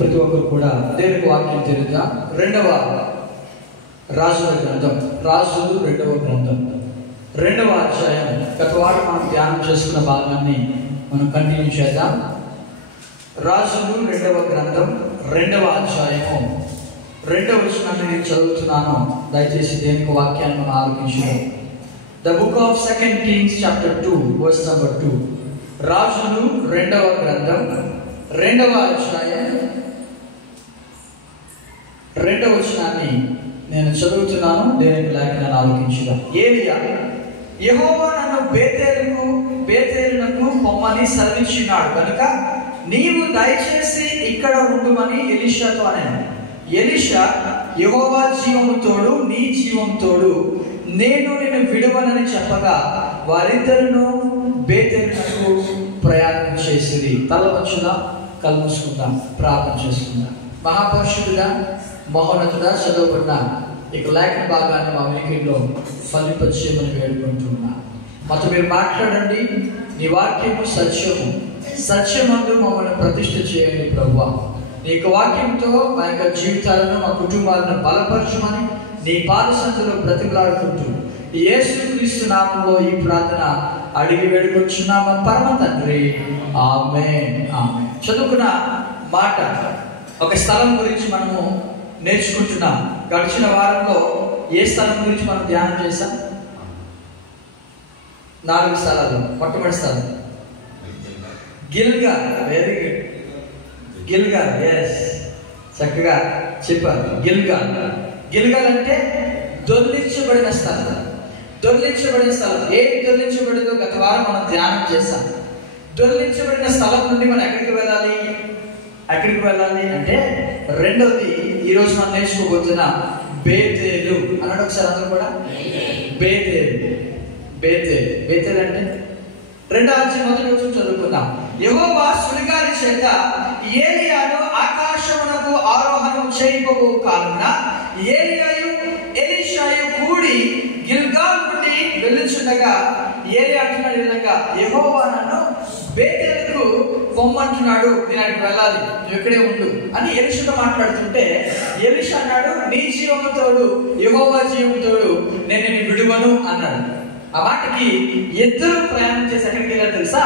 ప్రతి ఒక్కరు కూడా దేవునికి వాక్యం తెలుగుదా. రెండవ రాజుల గ్రంథం, రాజులు రెండవ గ్రంథం, 2వ అధ్యాయం. గత వారం మనం ధ్యానం చేసుకున్న భాగాన్ని మనం కంటిన్యూ చేద్దాం. రాజులు 2వ గ్రంథం 2వ అధ్యాయము 2వ వచనాన్ని నేను చదువుతున్నాను. దయచేసి దేవునికి వాక్యాన్ని మనం ఆలోచించుదాం. The book of 2 Kings chapter 2 verse number 2. రాజులు 2వ గ్రంథం 2వ అధ్యాయం 2వ వచనాన్ని నేను చదువుతున్నాను. దేవునికి లేఖనాన్ని ఆలోచించుదాం. ఏలియా, యెహోవా నన్ను బేతేలునకు పొమ్మని సెలవిచ్చినాడు కనుక నీవు దయచేసి ఇక్కడ ఉండుమని ఎలీషాతో అన్నాడు. ఎలీషా, యెహోవా జీవము తోడు, నీ జీవం తోడు, నేను నిన్ను విడువనని చెప్పగా వారిద్దరును బేతేలునకు ప్రయాణం చేసిరి. తల వంచుదాం, కళ్ళు మూసుకుందాం, ప్రార్థన చేసుకుందాం. మహాపరిశుద్ధుడా, మహోన్నతుడా, చదవబడిన ఇక లేఖన భాగాన్ని మా వెనుకలో ఫలింపచేయమని వేడుకుంటున్నా. మాతో మీరు మాట్లాడండి. నీ వాక్యము సత్యము, సత్యమందు మమ్మల్ని ప్రతిష్ఠ చేయండి ప్రభువా. నీ యొక్క వాక్యంతో మా యొక్క జీవితాలను, మా కుటుంబాలను బలపరచమని నీ పాదసంతులో బ్రతిమలాడుకుంటూ యేసుక్రీస్తు నామములో ఈ ప్రార్థన అడిగి వేడుకొచ్చున్నాము పరమ తండ్రి. ఆమేన్, ఆమేన్. చదువుకున్న మాట, ఒక స్థలం గురించి మనము నేర్చుకుంటున్నాం. గడిచిన వారంలో ఏ స్థలం గురించి మనం ధ్యానం చేశాం? 4 స్థలాలు. మొట్టమొదటి స్థలం Gilgal. Very good, Gilgal. Yes, చక్కగా చెప్పారు. గిల్గాల్. గిల్గాల్ అంటే దొర్లించబడిన స్థలం. దొర్లించబడిన స్థలం. ఏది దొర్లించబడిందో గత వారం మనం ధ్యానం చేశాం. దొర్లించబడిన స్థలం నుండి మనం ఎక్కడికి వెళ్ళాలి? అంటే రెండవది ఈరోజు మనం నేర్చుకోబోతున్న బేతేలు అన్నాడు. ఒకసారి అందరూ కూడా బేతేలు. బేతేలు అంటే 2వ అధ్యాయం 1వ వచనం చదువుకుందాం. యెహోవా సుడిగాలి చేత ఏలియాను ఆకాశమునకు ఆరోహణం చేయబోవు కావున ఏలియాయు ఎలీషాయు కూడి గిల్గాల్ నుండి వెళ్ళుచుండగా ఏలియా అంటున్నాడు ఈ విధంగా, యెహోవా నన్ను బేతేలుకు పొమ్మంటున్నాడు, నేను అక్కడికి వెళ్ళాలి, నువ్వు ఇక్కడే ఉండు అని ఎలీషాతో మాట్లాడుతుంటే ఎలీషా అన్నాడు, నీ జీవము తోడు, యెహోవా జీవము తోడు, నేను నిన్ను విడువను అన్నాడు. ఆ మాటకి ఇద్దరు ప్రయాణం చేసి ఎక్కడికి వెళ్ళారు తెలుసా?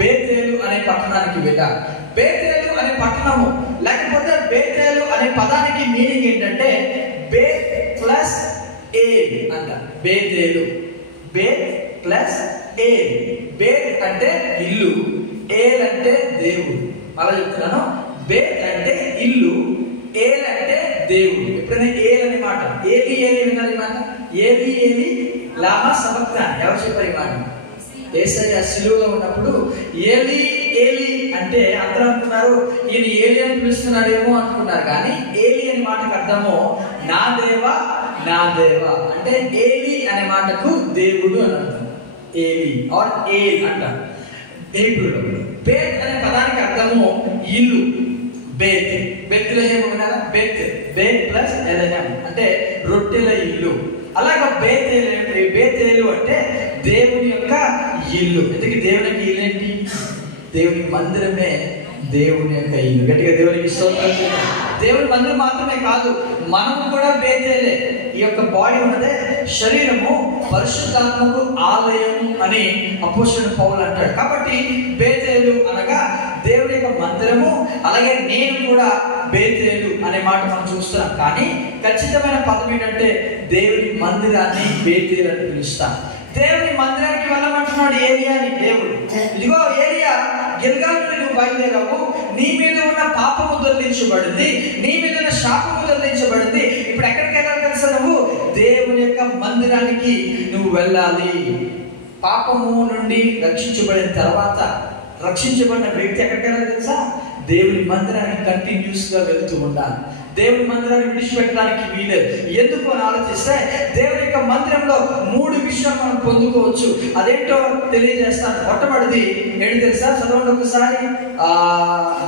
బేతేలు అనే పట్టణానికి వెళ్ళారు. బేతేలు అనే పట్టణము, లేకపోతే బేతేలు అనే పదానికి మీనింగ్ ఏంటంటే బే ప్లస్ ఏ అంట. బేతేలు, బే ప్లస్ ఏ. బే అంటే ఇల్లు, ఏల్ అంటే దేవుడు. అలా చెప్తున్నాను. బే అంటే ఇల్లు, ఏల్ అంటే దేవుడు. ఎప్పుడైనా ఏల్ అనే మాట, ఏలి వినాలి మాట. ఏలి లామా సబక్తాన్. ఎవరు చెప్పారు ఈ మాట? యేసయ్య సిలువలో ఉన్నప్పుడు ఏలి అంటే అందరూ అనుకున్నారు ఈయన ఏలి అని పిలుస్తున్నాడేమో అనుకున్నారు. కానీ ఏలి అనే మాటకు అర్థము నా దేవా అంటే ఏలి అనే మాటకు దేవుడు అని అర్థం. ఏలి ఆర్ ఏల్ అంటారు హీబ్రూలో. బేత్ అనే పదానికి అర్థము ఇల్లు. బెత్లెహేము వినారా? బేత్ ప్లస్ ఎలెహెం అంటే రొట్టెల ఇల్లు. అలాగా బేతేలు అంటే దేవుని యొక్క ఇల్లు. ఎందుకు దేవునికి ఇల్లు ఏంటి? దేవుని మందిరమే దేవుని యొక్క ఇల్లు. గట్టిగా దేవునికి స్తోత్రం. దేవుని మందిరం మాత్రమే కాదు, మనము కూడా బేతేలే. ఈ యొక్క బాడీ ఉన్నదే శరీరము పరిశుద్ధాత్మకు ఆలయం అని అపోస్తలుడు పౌలు అంటాడు. కాబట్టి బేతేలు అనగా దేవుని యొక్క మందిరము. అలాగే నేను కూడా బేతేలు అనే మాట మనం చూస్తున్నాం. కానీ ఖచ్చితమైన పదం ఏంటంటే దేవుని మందిరాన్ని బేతేలు అని పిలుస్తాం. దేవుని మందిరానికి వెళ్ళమంటున్నాడు ఏలియాని దేవుడు. ఇదిగో ఏలియా, గిల్గాల్ నుండి నువ్వు బయలుదేరావు, నీ మీద ఉన్న పాపము దొర్లించబడింది, నీ మీద ఉన్న శాపము దొర్లించబడింది. ఇప్పుడు ఎక్కడికి వెళ్ళాలి తెలుసా? నువ్వు దేవుని యొక్క మందిరానికి నువ్వు వెళ్ళాలి. పాపము నుండి రక్షించబడిన తర్వాత రక్షించబడిన వ్యక్తి ఎక్కడికి వెళ్ళాలి తెలుసా? దేవుని మందిరానికి కంటిన్యూస్ గా వెళ్తూ ఉండాలి. దేవుని మందిరాన్ని విడిచిపెట్టడానికి వీలేదు. ఎందుకు అని ఆలోచిస్తే దేవుని యొక్క మందిరంలో 3 విషయాలు మనం పొందుకోవచ్చు. అదేంటో తెలియజేస్తాను. మొట్టమొదటిది ఏంటి తెలుసా? చదవండి ఒకసారి.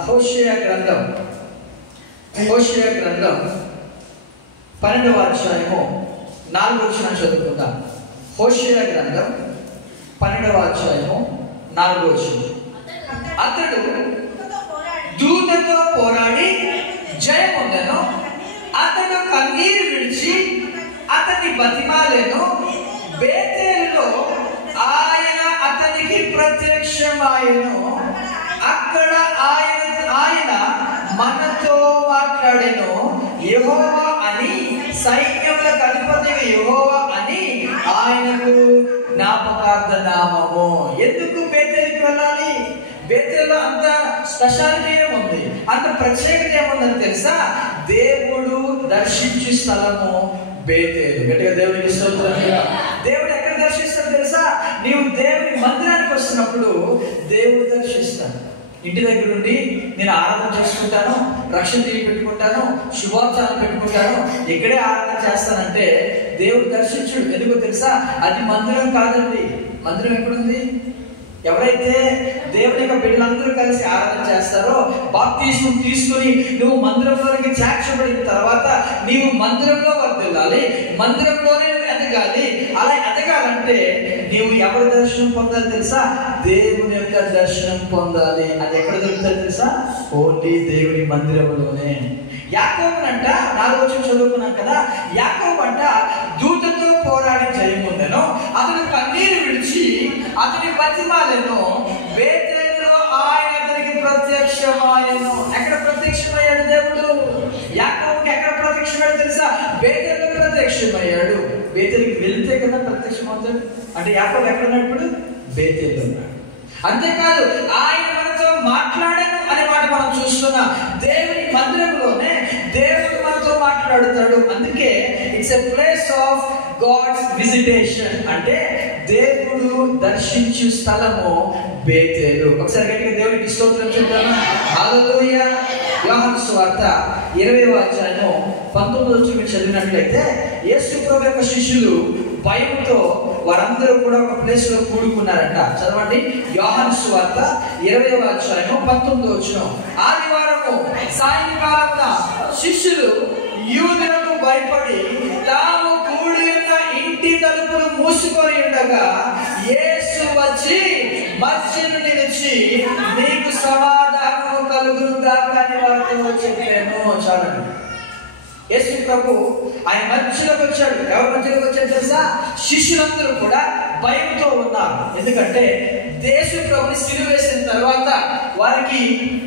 హోషేయ గ్రంథం 12వ అధ్యాయము 4వ వచనం చదువుకుందాం. హోషేయ గ్రంథం 12వ అధ్యాయము 4వ వచనం. అతడు దూతతో పోరాడి జయముందెను. అతడు కన్నీరు విడిచి అతన్ని బతిమాలెను. బేతేలులో ఆయన అతనికి ప్రత్యక్షమాయెను. అక్కడ ఆయన మనతో మాట్లాడెను. యెహోవా అని, సైన్యములకు అధిపతి యెహోవా అని ఆయనకు జ్ఞాపకార్థ నామము. ఎందుకు బేతేలుకి వెళ్ళాలి? బేతేలులో అంత స్పెషాలిటీ ఏముంది, అంత ప్రత్యేకత ఏముందని తెలుసా? దేవుడు దర్శించే స్థలము బేతేలు. గట్టిగా దేవునికి స్తోత్రం. దేవుడు ఎక్కడ దర్శిస్తాడు తెలుసా? నీవు దేవుని మందిరానికి వస్తున్నప్పుడు దేవుడు దర్శిస్తాడు. ఇంటి దగ్గర నుండి నేను ఆరాధన చేసుకుంటాను, రక్షణ తీసి పెట్టుకుంటాను, శుభాచారం పెట్టుకుంటాను, ఇక్కడే ఆరాధన చేస్తానంటే దేవుడు దర్శించుడు. ఎందుకో తెలుసా? అది మందిరం కాదండి. మందిరం ఎక్కడుంది? ఎవరైతే దేవుని యొక్క బిడ్డలందరూ కలిసి ఆరాధన చేస్తారో, బాప్తిస్మం తీసుకుని నువ్వు మందిరంలోనికి చేర్చబడిన తర్వాత నీవు మందిరంలో వర్ధిల్లాలి, మందిరంలోనే ఎదగాలి. అలా ఎదగాలంటే నీవు ఎవరి దర్శనం పొందాలి తెలుసా? దేవుని యొక్క దర్శనం పొందాలి. అది ఎక్కడ దొరుకుతుంది తెలుసా? ఓన్లీ దేవుని మందిరంలోనే. యాకోబునంట 4వ వచనం చదువుకున్నాం కదా. యాకోబు అంట దూతతో పోరాడి జయముందెను. అతడు కన్నీరు విడిచి అతని బతిమాలెను. బేతేలులో ఆయన అతనికి ప్రత్యక్షమాయెను. ఎక్కడ ప్రత్యక్షమయ్యాడు దేవుడు? యాకోబుకి ఎక్కడ ప్రత్యక్షమయ్యాడు తెలుసా? బేతేలులో ప్రత్యక్షమయ్యాడు. బేతేలుకి వెళ్తే కదా ప్రత్యక్షమవుతాడు. అంటే యాకోబు ఎక్కడ ఉన్నాడు ఇప్పుడు? బేతేలులో ఉన్నాడు. అంతేకాదు ఆయన మనతో మాట్లాడను అనే మాట మనం చూస్తున్నాం. దేవుని మందిరంలోనే దేవుడు మనతో మాట్లాడుతాడు. అందుకే it's a place of God's visitation. అంటే దేవుడు దర్శించు స్థలము బేతేలు. ఒకసారి గట్టిగా దేవునికి స్తోత్రం చెప్తాను. హల్లెలూయా. యోహాను సువార్త 20వ అధ్యాయం 19వ వచనం చదివినట్లయితే యేసు ప్రభు యొక్క శిష్యులు భయంతో వారందరూ కూడా ఒక ప్లేస్ లో కూడుకున్నారంట. చదవండి. యోహాను సువార్త 20వ అధ్యాయం 19వ వచనం. ఆదివారము సాయంకాలమున శిష్యులు యూదులకు భయపడి తాము కూడి ఉన్న ఇంటి తలుపులు మూసుకొని ఉండగా యేసు వచ్చి మధ్యను నిలిచి నీకు సమాధానము కలుగును గాక అని వారితో చెప్పాను. చాలండి. యేసు ప్రభు ఆయన మధ్యలోకి వచ్చాడు. ఎవరి మధ్యలోకి వచ్చాడు తెలుసా? శిష్యులందరూ కూడా భయంతో ఉన్నారు. ఎందుకంటే యేసు ప్రభుని సిలువ వేసిన తర్వాత వారికి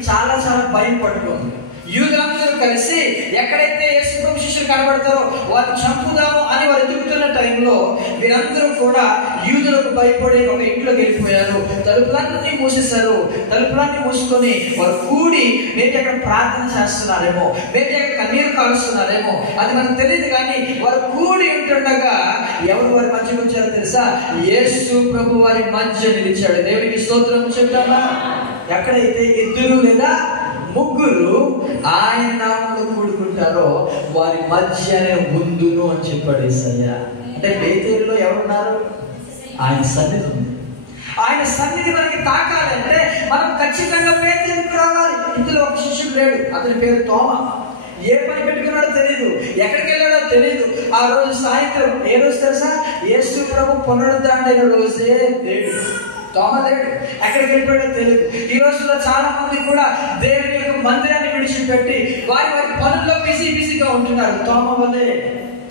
చాలా భయం పట్టుకుంది. యూదులందరూ కలిసి ఎక్కడైతే యేసు ప్రభు శిష్యులు కనబడతారో వారిని చంపుదాము అని వారు ఎదుగుతున్న టైంలో వీరందరూ కూడా యూదులకు భయపడి ఒక ఇంట్లోకి వెళ్ళిపోయారు. తలుపులన్నీ మూసేశారు. తలుపులన్నీ మూసుకొని వారు కూడి మేబీ అక్కడ ప్రార్థన చేస్తున్నారేమో, మేబీ అక్కడ కన్నీరు కాలుస్తున్నారేమో, అది మనకు తెలియదు. కానీ వారు కూడి ఉంటుండగా ఎవరు వారి మధ్యకు వచ్చారో తెలుసా? యేసు ప్రభు వారి మధ్య నిలిచాడు. దేవునికి స్తోత్రం చెప్తామా? ఎక్కడైతే ఇద్దరు లేదా ముగ్గురు ఆయన నామంలో కూడుకుంటారో వారి మధ్యనే ఉందును అని చెప్పాడు యేసయ్య. అంటే బేతేలులో ఎవరున్నారు? ఆయన సన్నిధి ఉంది. ఆయన సన్నిధి మనకి తాకాలంటే మనం ఖచ్చితంగా బేతేలుకు రావాలి. ఇందులో ఒక శిష్యుడు లేడు, అతని పేరు తోమా. ఏ పని పెట్టుకున్నాడో తెలియదు, ఎక్కడికి వెళ్ళాడో తెలియదు. ఆ రోజు సాయంత్రం ఏ రోజు తెలుసా? యేసు ప్రభు పునరుద్ధరణ రోజే లేడు. తోమ లేడు, ఎక్కడికి వెళ్ళిపోయాడో తెలియదు. ఈ రోజుల్లో చాలా మంది కూడా దేవుని యొక్క మందిరాన్ని విడిచిపెట్టి వారి పనుల్లో బిజీగా ఉంటున్నారు. తోమ వల్లే.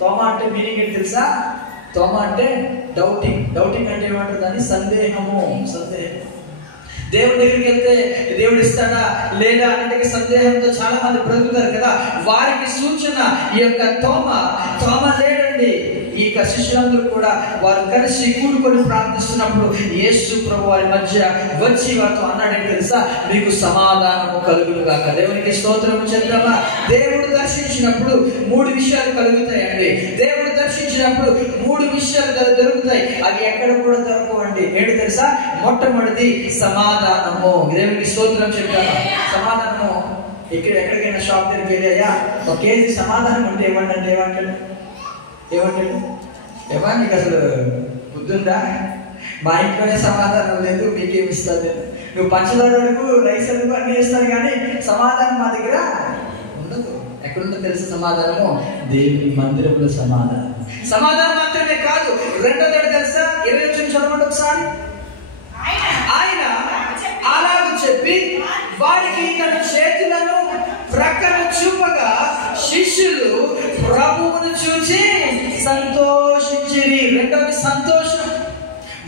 తోమ అంటే మీనింగ్ ఏంటి తెలుసా? తోమ అంటే డౌటింగ్. డౌటింగ్ అంటే ఏమంటారు దాన్ని? సందేహము. దేవుడి దగ్గరికి వెళ్తే దేవుడు ఇస్తాడా లేదా అంటే సందేహంతో చాలా మంది బ్రతుకుతారు కదా. వారికి సూచన ఈ యొక్క తోమ లేడండి. ఈ శిష్యులందరూ కూడా వారు కలిసి కూడుకొని ప్రార్థిస్తున్నప్పుడు యేసు ప్రభు వారి మధ్య వచ్చి వారితో అన్నాడని తెలుసా? మీకు సమాధానము కలుగును గాక. దేవునికి స్తోత్రం చెప్తామా? దేవుడు దర్శించినప్పుడు 3 విషయాలు కలుగుతాయండి. దేవుడు దర్శించినప్పుడు 3 విషయాలు దొరుకుతాయి. అవి ఎక్కడ కూడా దొరకవండి. ఏంటి తెలుసా? మొట్టమొదటిది సమాధానము. దేవునికి స్తోత్రం చెప్తామా? సమాధానము. ఎక్కడికైనా షాప్ దగ్గరికి వెళ్ళాయా ఒక కేజీ సమాధానం ఉంటే ఏమంటాడు? నీకు అసలు బుద్ధుందా? మా ఇంట్లోనే సమాధానం లేదు, మీకేమి ఇస్తాను? నువ్వు పంచదార అడుగు, రైస్ అడుగు, అన్ని ఇస్తాను, కానీ సమాధానం మా దగ్గర ఉండదు. ఎక్కడుందో తెలుసు సమాధానము? దేవుని మందిరంలో సమాధానం మాత్రమే కాదు, రెండోది తెలుసా? 20 వచ్చి చదవండి ఒకసారి. ఆయన అలాగ చెప్పి వారికి తన చేతులను ప్రక్కన చూపగా శిష్యులు ప్రభువును చూచి సంతోషించిరి. రెండవది సంతోషం.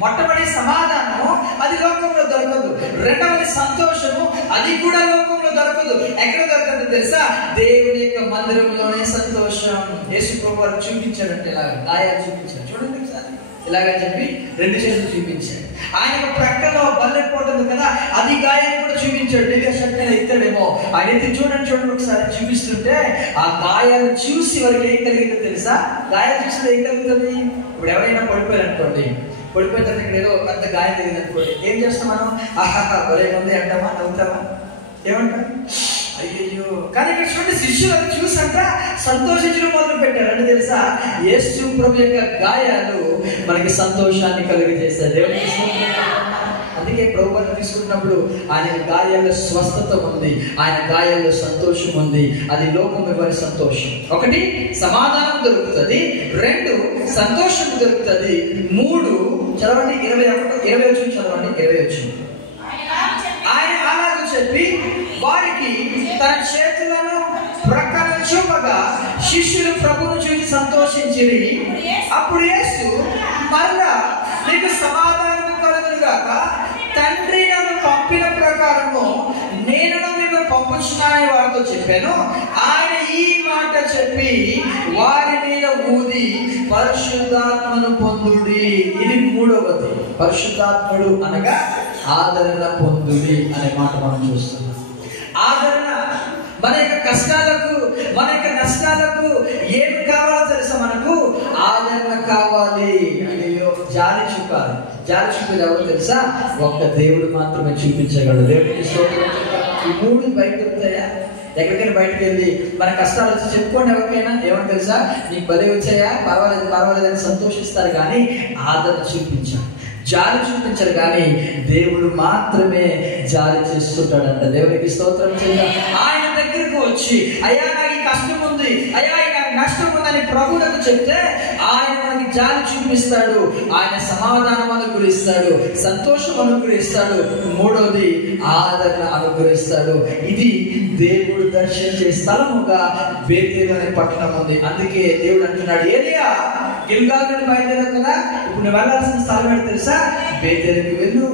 మొట్టమొదటి సమాధానము అది లోకంలో దొరకదు. రెండవది సంతోషము అది కూడా లోకంలో దొరకదు. ఎక్కడ దొరకదు తెలుసా? దేవుని యొక్క మందిరంలోనే సంతోషం. యేసు ప్రభు వారు చూపించాడంటే ఇలా గాయాలు చూపించాడు. చూడండి ఒకసారి ఇలాగా చెప్పి 2 చేతులు చూపించాడు. ఆయన ప్రక్కలో బల్లెపోతుంది కదా, అది గాయాన్ని కూడా చూపించాడు. దివ్య శక్తిని ఎత్తాడేమో ఆయన ఎత్తి చూడండి ఒకసారి చూపిస్తుంటే ఆ గాయాలు చూసి వారికి ఏం కలిగిందో తెలుసా? గాయాలు చూస్తే ఏం కలుగుతుంది? ఇప్పుడు ఎవరైనా పడిపోయారు అనుకోండి, పడిపోయిన తర్వాత ఇక్కడ ఏదో పెద్ద గాయం జరిగింది అనుకోండి, ఏం చేస్తాం మనం? ఆహాహా భలే ఉంది అంటామా? నవ్వుతామా? ఏమంటాం? అయ్యో. కానీ ఇక్కడ చూడండి, శిష్యులు అది చూసంట సంతోషించడం మొదలు పెట్టారు. అంటే తెలుసా, యేసు ప్రభు యొక్క గాయాలు మనకి సంతోషాన్ని కలిగజేస్తారు. దేవునికి అందుకే ప్రభువుని తీసుకున్నప్పుడు ఆయన గాయాల్లో స్వస్థత ఉంది, ఆయన గాయాల్లో సంతోషం ఉంది. అది లోకం ఇవ్వని సంతోషం. 1 సమాధానం దొరుకుతుంది, 2 సంతోషం దొరుకుతుంది, 3 చదవండి 20 చదవండి 20. ఆయన అలాగ చెప్పి వారికి తన చేతులను ప్రక్కన చూపగా శిష్యులు ప్రభువును చూసి సంతోషించిరి. అప్పుడు యేసు మరలా నీకు సమాధానం కలుగునుగాక, తండ్రి నన్ను పంపిన ప్రకారము నేను మిమ్మల్ని పంపుచున్నానని వారితో చెప్పాను. ఆయన ఈ మాట చెప్పి వారి మీద ఊది పరిశుద్ధాత్మను పొందుడి. ఇది 3వది. పరిశుద్ధాత్ముడు అనగా ఆదరణ పొందుడి అనే మాట మనం చూస్తున్నాం. ఆదరణ మన యొక్క కష్టాలకు, మన యొక్క నష్టాలకు ఏమి కావాలో తెలుసా? మనకు ఆదరణ కావాలి. అయ్యో జాలి చూపాలి. జాలి చూపేది ఎవరు తెలుసా? ఒక్క దేవుడు మాత్రమే చూపించగలడు. దేవుడికి స్తోత్రం. ఈ 3 బయట దొరుకుతాయా? ఎక్కడికైనా బయటకు వెళ్ళి మన కష్టాలు వచ్చి చెప్పుకోండి ఎవరికైనా, ఏమని తెలుసా? నీకు బలి వచ్చాయా? పర్వాలేదు అని సంతోషిస్తారు. కానీ ఆదరణ చూపించాలి, జాలి చూపించారు. కానీ దేవుడు మాత్రమే జాలి చేస్తుంటాడంట. దేవునికి స్తోత్రం చేద్దాం. ఆయన దగ్గరకు వచ్చి అయ్యా నాకు ఈ కష్టం ఉంది, అయ్యా నాకు నష్టం ఉందని ప్రభువులకు చెప్తే ఆయన మనకి జాలి చూపిస్తాడు, ఆయన సమాధానం అనుగ్రహిస్తాడు, సంతోషం అనుగ్రహిస్తాడు, 3వది ఆదరణ అనుగ్రహిస్తాడు. ఇది దేవుడు దర్శించే స్థలముగా బేతేలు అనే పట్టణం ఉంది. అందుకే దేవుడు అంటున్నాడు, ఏలియా గిల్గాల్ నుండి బయలుదేరావు కదా, ఇప్పుడు నువ్వు వెళ్ళాల్సిన స్థలం ఏంటి తెలుసా? బేతేలుకి వెళ్ళు.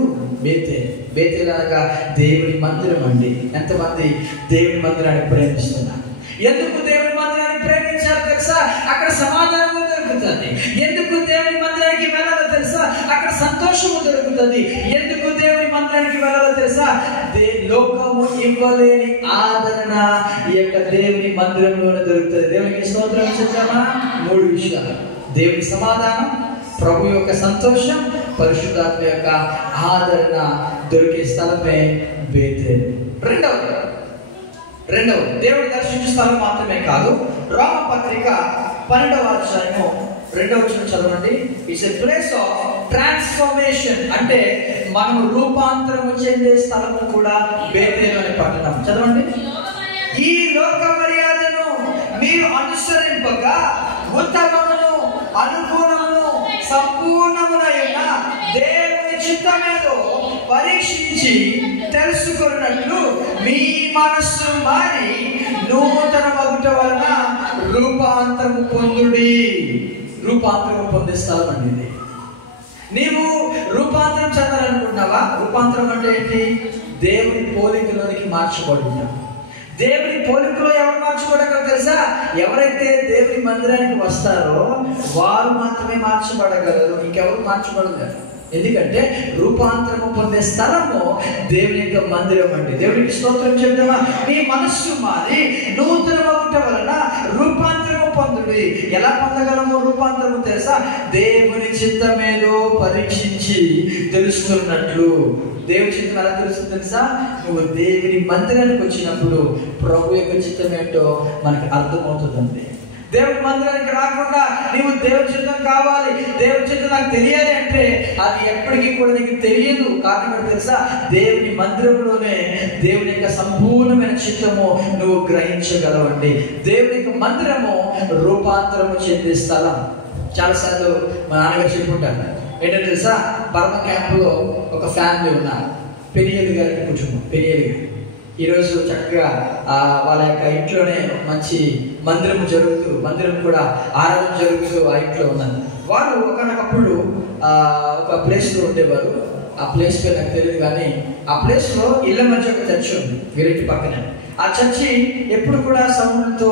బేతేలు అనగా దేవుని మందిరం అండి. ఎంతమంది దేవుని మందిరాన్ని ప్రేమిస్తున్నారు? ఎందుకు దేవుని మందిరాన్ని ప్రేమించాలో తెలుసా? అక్కడ సమాధానం దొరుకుతుంది. ఎందుకు దేవుని మందిరానికి వెళ్ళాలో తెలుసా? అక్కడ సంతోషము దొరుకుతుంది. ఎందుకు దేవుని మందిరానికి వెళ్ళాలో తెలుసా? లోకము ఇవ్వలేని ఆదరణ ఈ యొక్క దేవుని మందిరంలోనే దొరుకుతుంది. దేవునికి స్తోత్రం చెప్తామా? 3 విషయాలు: దేవుని సమాధానం, ప్రభు యొక్క సంతోషం, పరిశుద్ధాత్మ యొక్క ఆదరణ దొరికే స్థలమే బేతేలు. రెండవది దేవుడు దర్శించే స్థలం మాత్రమే కాదు. రోమపత్రిక 12వ అధ్యాయము 2వ వచనం చదవండి. It's a place of transformation. అంటే మనం రూపాంతరము చెందే స్థలము కూడా బేతేలు అనే పట్టణం. చదవండి. ఈ లోక మర్యాదను మీరు అనుసరింపక ఉత్తమమును అనుకూలమును సంపూర్ణమునైన దేవుని చిత్తమేదో పరీక్షించి తెలుసుకున్నట్లు మీ మనస్సు మారి నూతన మగుట వలన రూపాంతరము పొందుడి. రూపాంతరము పొందే స్థలం అండి ఇది. నీవు రూపాంతరం చెందాలనుకుంటున్నావా? రూపాంతరం అంటే ఏంటి? దేవుని పోలికలోనికి మార్చబడి ఉంటాం. దేవుని పోలికలో ఎవరు మార్చబడగలరు తెలుసా? ఎవరైతే దేవుని మందిరానికి వస్తారో వారు మాత్రమే మార్చబడగలరు, ఇంకెవరు మార్చబడగలరు. ఎందుకంటే రూపాంతరము పొందే స్థలము దేవుని యొక్క మందిరం అండి. దేవునికి స్తోత్రం చెప్తామా? నీ మనస్సు మారి నూతన మగుట వలన రూపాంతరము పొందుడి. ఎలా పొందగలము రూపాంతరము తెలుసా? దేవుని చిత్తమేదో పరీక్షించి తెలుస్తున్నట్లు. దేవుని చిత్తం ఎలా తెలుస్తుంది తెలుసా? నువ్వు దేవుని మందిరానికి వచ్చినప్పుడు ప్రభు యొక్క చిత్తం ఏంటో మనకు అర్థమవుతుందండి. దేవుని మందిరానికి రాకుండా నీవు దేవుని చిత్తం కావాలి, దేవుని చిత్తం నాకు తెలియాలి అంటే అది ఎప్పటికీ కూడా నీకు తెలియదు. కారణం తెలుసా? దేవుని మందిరంలోనే దేవుని యొక్క సంపూర్ణమైన చిత్తము నువ్వు గ్రహించగలవండి. దేవుని యొక్క మందిరము రూపాంతరము చెందే స్థలం. చాలాసార్లు మా నాన్నగారు చెప్పుకుంటారు ఏంటంటే తెలుసా? పరమ క్యాంపులో ఒక ఫ్యామిలీ ఉన్నారు. పెరియలు గారి కుటుంబం. పెరియలు గారు ఈరోజు చక్కగా వాళ్ళ యొక్క ఇంట్లోనే మంచి మందిరం కూడా ఆరాధన జరుగుతూ ఆ ఇంట్లో ఉన్నది. వారు ఒకనొకప్పుడు ఒక ప్లేస్లో ఉండేవారు. ఆ ప్లేస్ పేరు నాకు తెలియదు, కానీ ఆ ప్లేస్లో ఇళ్ళ మధ్య ఒక చర్చి ఉంది వీరింటి పక్కన. ఆ చర్చి ఎప్పుడు కూడా సౌండ్తో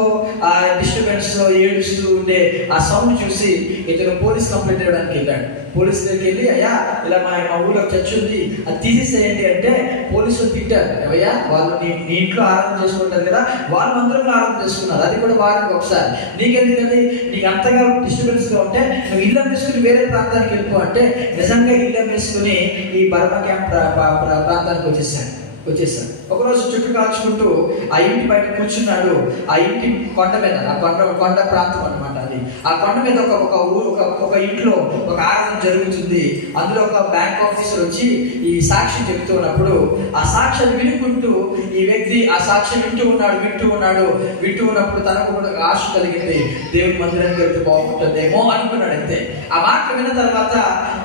డిస్టర్బెన్స్ ఏడుస్తూ ఉండే ఆ సౌండ్ చూసి ఇతను పోలీస్ కంప్లైంట్ ఇవ్వడానికి వెళ్ళాడు. పోలీస్ దగ్గరికి వెళ్ళి, అయ్యా ఇలా మా ఊళ్ళో చర్చ్ ఉంది, అది తీసేసేయండి అంటే పోలీసులు తిట్టారు. అయ్యా వాళ్ళు నీ ఇంట్లో ఆరాధన చేసుకుంటారు కదా, వాళ్ళు మందిరంలో ఆరాధన చేసుకున్నారు, అది కూడా వారికి ఒకసారి, నీకెందుకు అది, నీకు అంతగా డిస్టర్బెన్స్ గా ఉంటే నువ్వు ఇల్లు వేసుకుని వేరే ప్రాంతానికి వెళ్ళిపో అంటే నిజంగా ఇల్లు వేసుకుని ఈ బర్మా క్యాంప్ ప్రాంతానికి వచ్చేసాడు. ఒకరోజు చుట్టూ కాల్చుకుంటూ ఆ ఇంటి బయట కూర్చున్నాడు. ఆ ఇంటి కొండ మీద, ఆ కొండ ప్రాంతం అనమాట అది. ఆ కొండ మీద ఒక ఇంట్లో ఒక ఆరాధన జరుగుతుంది. అందులో ఒక బ్యాంక్ ఆఫీసర్ వచ్చి ఈ సాక్షి చెప్తూ ఉన్నప్పుడు ఆ సాక్ష్యం వినుకుంటూ ఈ వ్యక్తి ఆ సాక్ష్యం వింటూ ఉన్నప్పుడు తనకు కూడా ఆశ కలిగింది, దేవుని మందిరానికి వెళ్తే బాగుంటుందేమో అనుకున్నాడు. అంతే. ఆ మాట విన్న తర్వాత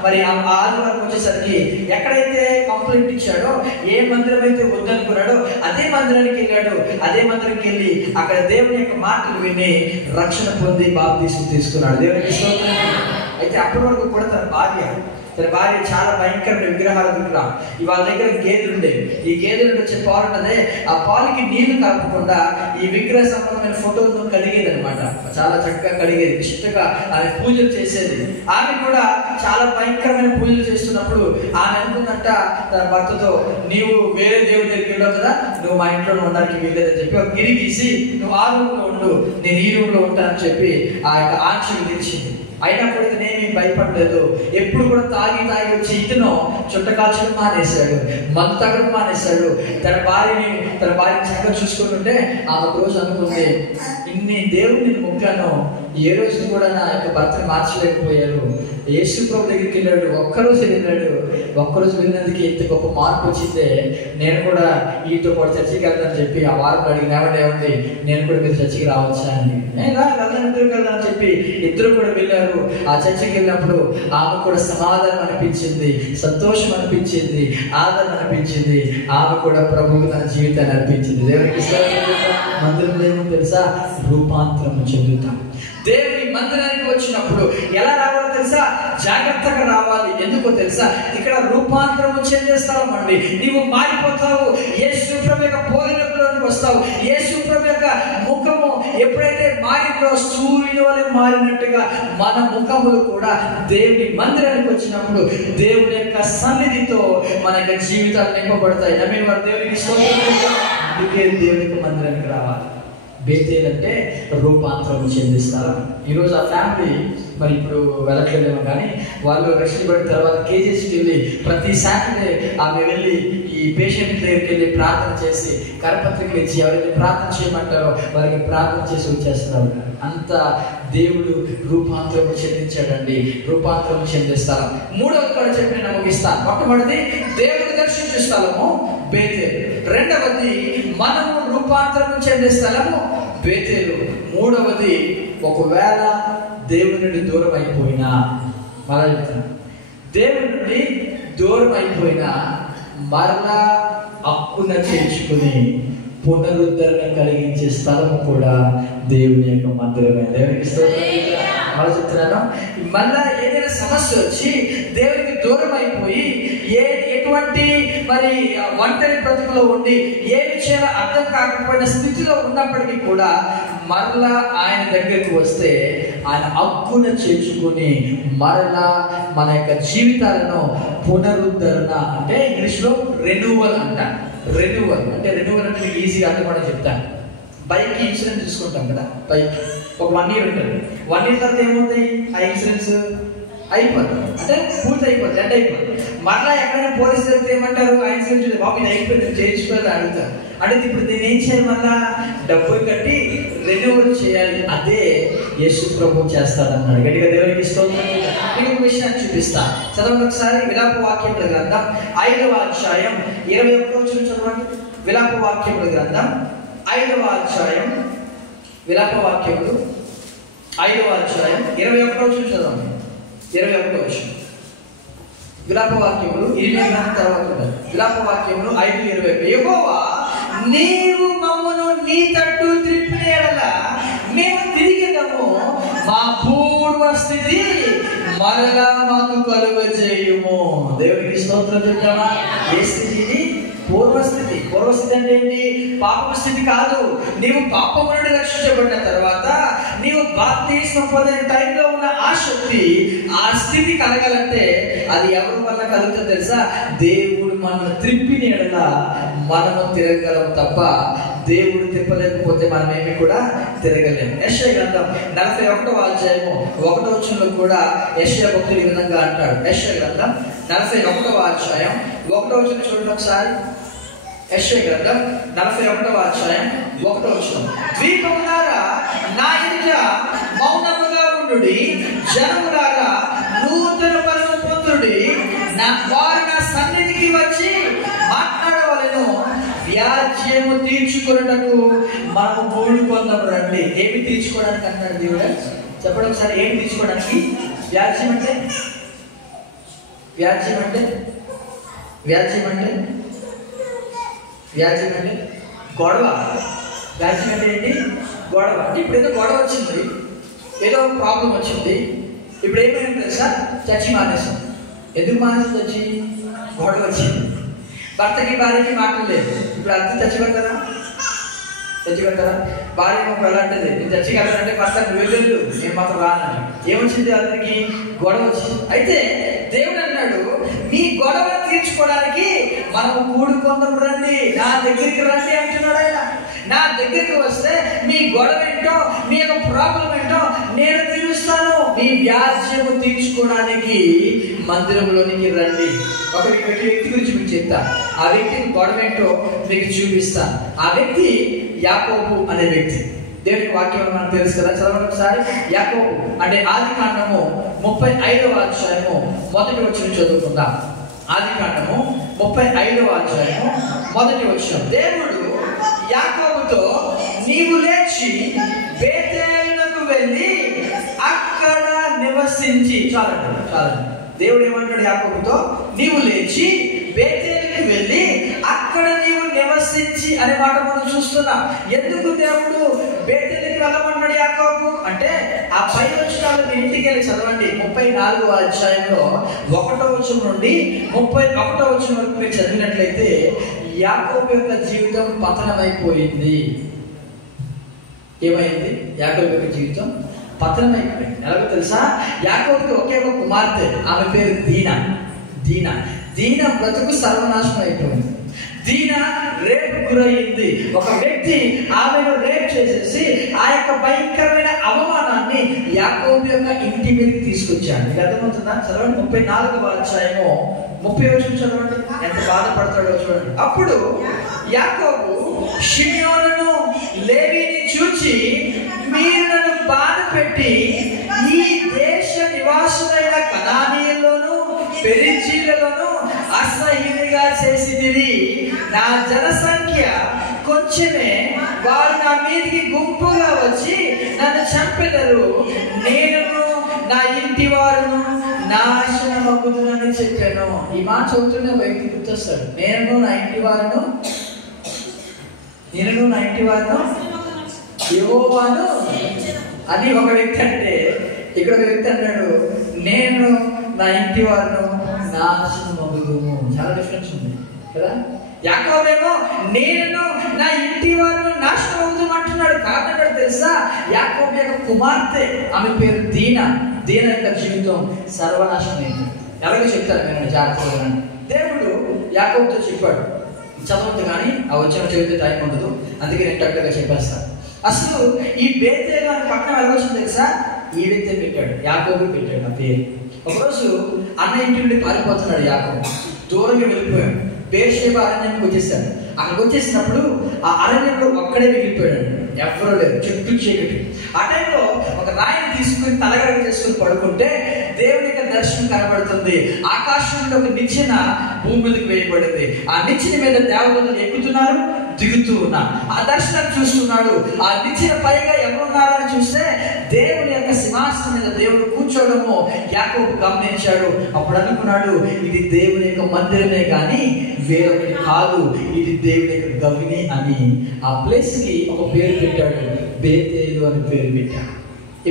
మరి ఆ ఆదివారం వచ్చేసరికి ఎక్కడైతే కంప్లైంట్ ఇచ్చాడో, ఏ మందిరం అయితే వద్దనుకున్నాడో అదే మందిరానికి వెళ్ళాడు. అదే మందిరానికి వెళ్ళి అక్కడ దేవుని యొక్క మాటలు విని రక్షణ పొంది బాప్తీసం తీసుకున్నాడు. దేవునికి స్తోత్రం. అయితే అప్పటి వరకు కూడా తన భార్య చాలా భయంకరమైన విగ్రహాల దగ్గర వాళ్ళ దగ్గర గేదెలు ఉండేవి. ఈ గేదెలు వచ్చే పాలు ఉన్నదే, ఆ పాలుకి నీళ్లు కలపకుండా ఈ విగ్రహ సంబంధమైన ఫోటోలను కడిగేది అనమాట. చాలా చక్కగా కడిగేది, ఇష్టంగా ఆమె పూజలు చేసేది. ఆమె కూడా చాలా భయంకరమైన పూజలు చేస్తున్నప్పుడు ఆమె అనుకుందంట తన భర్తతో, నీవు వేరే దేవుడి దగ్గరికి వెళ్ళావు కదా, నువ్వు మా ఇంట్లో ఉండడానికి వీల్లేదని చెప్పి ఒక గిరి గీసి నువ్వు ఆ రూమ్ లో ఉండు, నేను ఈ రూమ్ లో ఉంటానని చెప్పి ఆ యొక్క ఆంక్ష విధించింది. అయినప్పుడు ఇతనేమీ భయపడలేదు. ఎప్పుడు కూడా తాగి వచ్చి ఇతను చుట్ట కాల్చడం మానేశాడు, మందు తాగడం మానేశాడు. తన భార్యని చక్కగా చూసుకుంటుంటే ఆమె రోజు అనుకుంది, ఇన్ని దేవుడిని ముఖ్యాను ఏ రోజు కూడా నా యొక్క భర్తను మార్చలేకపోయారు. యేసు ప్రభు దగ్గరికి వెళ్ళాడు, ఒక్కరోజు వెళ్ళినందుకు ఇంత గొప్ప మార్పు వచ్చిందే, నేను కూడా ఈతో కూడా చర్చికి వెళ్తానని చెప్పి ఆ వారం అడిగినామండి, నేను కూడా మీరు చర్చికి రావచ్చా అని. ఇద్దరు కదా అని చెప్పి ఇద్దరు కూడా వెళ్ళారు. ఆ చర్చికి వెళ్ళినప్పుడు ఆమె కూడా సమాధానం అనిపించింది, సంతోషం అనిపించింది, ఆదరణ అనిపించింది. ఆమె కూడా ప్రభువుకు తన జీవితాన్ని అర్పించింది. దేవునికి మందిరం ఏమో తెలుసా, రూపాంతరం చెందుతాం. దేవుని మందిరానికి వచ్చినప్పుడు ఎలా రావాలో తెలుసా, జాగ్రత్తగా రావాలి. ఎందుకో తెలుసా, ఇక్కడ రూపాంతరం చెందేస్తావు అండి. నీవు మారిపోతావు, యేసు ప్రభు యొక్క పోలికలోనికి వస్తావు. యేసు ప్రభు యొక్క ముఖము ఎప్పుడైతే మారిందో సూర్యుని వలె మారినట్టుగా మన ముఖములు కూడా దేవుని మందిరానికి వచ్చినప్పుడు దేవుని యొక్క సన్నిధితో మన యొక్క జీవితాలు నింపబడతాయి. నమ్మిన వారు దేవునికి స్తోత్రం. అందుకే దేవుని యొక్క మందిరానికి రావాలి. బేతేల్ అంటే రూపాంతరం చెందిస్తారు. ఈరోజు ఆ ఫ్యామిలీ మరి ఇప్పుడు వెళ్ళట్లేదేమో, కానీ వాళ్ళు రక్షించబడిన తర్వాత కేజీస్కి వెళ్ళి ప్రతి సాటర్డే ఆమె వెళ్ళి ఈ పేషెంట్ దగ్గరికి వెళ్ళి ప్రార్థన చేసి కరపత్రికలు ఇచ్చి ఎవరైతే ప్రార్థన చేయమంటారో వారికి ప్రార్థన చేసి వచ్చేస్తున్నారు. అంత దేవుడు రూపాంతరం చెందించాడండి, రూపాంతరం చెందిస్తారు. మూడవది కూడా చెప్పి నేను ముగిస్తాను. మొట్టమొదటిది దేవుడు దర్శించే స్థలము బేతేలు, రెండవది మనము రూపాంతరం చెందే స్థలము బేతేలు, మూడవది ఒకవేళ దేవుని నుండి దూరం అయిపోయినా, మరలా చెప్తాను, దేవుని నుండి దూరం అయిపోయినా మరలా హక్కున చేర్చుకుని పునరుద్ధరణ కలిగించే స్థలము కూడా దేవుని యొక్క మందిరమే. దేవునికి మళ్ళీ చెప్తున్నాను, మళ్ళా ఏదైనా సమస్య వచ్చి దేవునికి దూరం అయిపోయి ఎటువంటి మరి ఒంటరి బ్రతుకులో ఉండి ఏమి చేయాలో అర్థం కాకపోయిన స్థితిలో ఉన్నప్పటికీ కూడా మరలా ఆయన దగ్గరికి వస్తే ఆయన హక్కున చేర్చుకుని మరలా మన యొక్క జీవితాలను పునరుద్ధరణ, అంటే ఇంగ్లీష్లో రెన్యూవల్ అంట. రెన్యూవల్ అంటే మీకు ఈజీగా అర్థమని చెప్తాను. బైక్ ఇన్సూరెన్స్ తీసుకుంటాం కదా, బైక్ ఒక 1 year ఉంటుంది. 1 year తర్వాత ఏమవుతాయి, ఆ ఇన్సూరెన్స్ అయిపోతుంది, అంటే పూర్తి అయిపోతుంది, ఎండ్ అయిపోతుంది. మరలా ఎక్కడైనా పోలీసు చెప్తే ఏమంటారు, ఆ ఇన్సూరెన్స్ బాబు ఇది అయిపోయింది చేయించుకోవాలి అడుగుతారు. అంటే ఇప్పుడు నేను ఏం చేయాలి, మళ్ళా డబ్బులు కట్టి రెన్యూవల్ చేయాలి. అదే యేసు ప్రభు చేస్తాడన్నాడు. గట్టిగా దేవునికి స్తోత్రం. మీకు ఒక విషయాన్ని చూపిస్తా, చదవండి ఒకసారి. విలాప వాక్యముల గ్రంథం 5వ అధ్యాయం 21 చదవండి. విలాప వాక్యముల గ్రంథం 5వ అధ్యాయం, విలాప వాక్యములు 5వ అధ్యాయం 21 చదవండి. 21 విలాప వాక్యములు 20 తర్వాత విలాప వాక్యములు 5:21. యెహోవా నీవు మమ్మను నీ తట్టు త్రిప్పిన యెడల మేము తిరిగినము మా పూర్వ స్థితి మరలా మాకు కలుగజేయుము. దేవునికి స్తోత్రం చెప్తామా? ఏ స్థితి ఇది? పూర్వస్థితి. పూర్వస్థితి అంటే ఏంటి? పాపపు స్థితి కాదు. నీవు పాపము నుండి రక్షించబడిన తర్వాత నీవు బాప్తిస్మం పొందిన టైంలో ఉన్న ఆ శక్తి, ఆ స్థితి కలగాలంటే అది ఎవరి వల్ల కలుగుతుందో తెలుసా? దేవుడు మనల్ని త్రిప్పిన యెడల మనము తిరగలం తప్ప దేవుడు తిప్పలేకపోతే మనం ఏమి కూడా తిరగలేము. యెషయా గ్రంథం 41వ అధ్యాయము 1వ వచనంలో కూడా యెషయా భక్తుడు ఈ విధంగా అంటాడు. యెషయా గ్రంథం 41వ అధ్యాయం 1వ వచనం చూడండి ఒకసారి. యెషయా గ్రంథం 41వ అధ్యాయం 1వ వచనం. ద్వీపములారా నా ఎదుట మౌనముగా ఉండుడి, జనములారా నూతన బలము పొందుడి, వారు నా సన్నిధికి వచ్చి మాట్లాడవలెను, వ్యాజ్యము తీర్చుకొనుటకు మనము కూడుకొందాము రండి. ఏమి తీర్చుకోవడానికి అంటాడు దేవుడు? చెప్పండి ఒకసారి. ఏమి తీర్చుకోవడానికి? వ్యాజ్యం అంటే వ్యాజ్యం అంటే వ్యాజ్యం అంటే వ్యాజ్యం అంటే గొడవ. వ్యాజ్యం అంటే ఏంటి? గొడవ. ఇప్పుడు ఏదో గొడవ వచ్చింది, ఏదో ప్రాబ్లం వచ్చింది. ఇప్పుడు ఏమైంది తెలుసా? చర్చి మానేసాం. ఎందుకు మానేసి వచ్చి? గొడవ వచ్చింది. భర్తకి భార్యకి మాటలు లేదు. ఇప్పుడు అర్థం చర్చి పెడతారా? చర్చి పెడతారా? భార్య ఒక అలాంటిది, నేను చర్చికి వెళ్ళాలంటే భర్త వెళ్ళు, నేను మాత్రం రానని. ఏమొచ్చింది? అందరికి గొడవ వచ్చింది. అయితే దేవుడు అన్నాడు, మీ గొడవ తీర్చుకోవడానికి మనం కూడుకొందాం రండి, నా దగ్గరికి రండి అంటున్నాడు ఆయన. నా దగ్గరికి వస్తే మీ గొడవ ఏంటో, మీ యొక్క ప్రాబ్లం ఏంటో నేను తీరుస్తాను. మీ వ్యాజ్యము తీర్చుకోవడానికి మందిరంలోనికి రండి. ఒక వ్యక్తి గురించి మీకు చెప్తా. ఆ వ్యక్తికి గొడవ ఏంటో మీకు చూపిస్తాను. ఆ వ్యక్తి యాకోబు అనే వ్యక్తి. దేవుని వాక్యం మనకు తెలుసు కదా, చదవండి ఒకసారి. యాకోబు అంటే ఆది కాండము 35వ అధ్యాయము 1వ వచనం చదువుకుందాం. ఆది కాండము 35వ అధ్యాయము 1వ వచనం. దేవుడు యాకోబుతో, నీవు లేచి బేతేలుకు వెళ్ళి అక్కడ నివసించి. చాలండి. దేవుడు ఏమంటాడు యాకోబుతో? నీవు లేచి బేతేలుకు వెళ్ళి అక్కడ నీవు నివసించి అనే మాట మనం చూస్తున్నాం. ఎందుకు దేవుడు బేతేలుకి వెళ్ళమన్నాడు యాకోబు అంటే, ఆ పై వచనాలు మీ ఇంటికి వెళ్ళి చదవండి. 34వ అధ్యాయంలో 1వ వచనం నుండి 31వ వచనం వరకు మీరు చదివినట్లయితే యాకోబు యొక్క జీవితం పతనమైపోయింది. ఏమైంది? యాకోబు యొక్క జీవితం పతనమైపోయింది. ఎలాగో తెలుసా? యాకోబుకి ఒకే ఒక కుమార్తె, ఆమె పేరు దీన బ్రతుకు సర్వనాశనం అయిపోయింది. దీన రేపు గురయింది. ఒక వ్యక్తి ఆమెను రేప్ చేసేసి ఆ యొక్క భయంకరమైన అవమానాన్ని యాకోబు యొక్క ఇంటి మీదకి తీసుకొచ్చాడు. మీకు అర్థమవుతుందా? చదవండి 34వ అధ్యాయము 30వ వచనం చదవండి. ఎంత బాధపడతాడో చూడండి. అప్పుడు యాకోబు షిమ్యోనును లేవీని చూచి, మీరు నన్ను బాధ పెట్టి ఈ దేశ నివాసులైన కనానీయుల్లోను పెరిజీలలోను అసహ్యునిగా చేసిదిరి. నా జనసంఖ్య కొంచెమే, వారు నా మీదికి గుంపుగా వచ్చి నన్ను చంపెదరు. నేను నా ఇంటి వారును నాశనమగుదునని చెప్పాను. ఈ మాట చదువుతున్న వ్యక్తి గుర్తొస్తాడు. నేను నా ఇంటి వారును యెహోవాను అని ఒక వ్యక్తి అంటే, ఇక్కడ ఒక వ్యక్తి అన్నాడు, నేను నా ఇంటి వారును నాశనమగుదుము. చాలా డిఫరెన్స్ ఉంది కదా. యాకోబేమో నేను నా ఇంటి వారును నాశనం అవుతాం అంటున్నాడు. కారణం ఏంటో తెలుసా? యాకోబు యొక్క కుమార్తె, ఆమె పేరు దీన యొక్క జీవితం సర్వనాశనమైంది. ఎలాగో చెప్తారు నేను జాగ్రత్తగా. దేవుడు యాకోబుతో చెప్పాడు, చదవద్దు కానీ ఆ వచ్చిన చదివితే టైం ఉండదు, అందుకే నేను కరెక్ట్గా చెప్పేస్తాను. అసలు ఈ బేతేలు అని పక్కన వెళ్ళవచ్చింది తెలుసా? ఈ వ్యక్తి పెట్టాడు, యాకోబు పెట్టాడు ఆ పేరు. ఒకరోజు అన్న ఇంటి నుండి పారిపోతున్నాడు యాకోబు. దూరంగా వెళ్ళిపోయాడు. బేర్షేబా అరణ్యానికి వచ్చేసాడు. అక్కడికి వచ్చేసినప్పుడు ఆ అరణ్యంలో ఒక్కడే మిగిలిపోయాడు. ఎవరో లేదు, చుట్టూ చీకటి. ఆ టైంలో ఒక రాయిని తీసుకుని తలగడ చేసుకుని పడుకుంటే దేవుని యొక్క దర్శనం కనబడుతుంది. ఆకాశంలో ఒక నిచ్చెన భూమి మీదకి వేయబడింది. ఆ నిచ్చెన మీద దేవదూతలు ఎక్కుతున్నారు, దిగుతూ ఉన్నారు. ఆ దర్శనం చూస్తున్నాడు. ఆ నిచ్చెన పైగా ఎవరున్నారని చూస్తే దేవుని యొక్క సింహాసనం సింహాసనం మీద దేవుడు కూర్చోవడము యాకోబు గమనించాడు. అప్పుడు అనుకున్నాడు, ఇది దేవుని యొక్క మందిరమే కానీ వేరొకటి కాదు, ఇది దేవుని యొక్క గవిని అని ఆ ప్లేస్ కి ఒక పేరు పెట్టాడు, బేతేలు అని పేరు పెట్టాడు.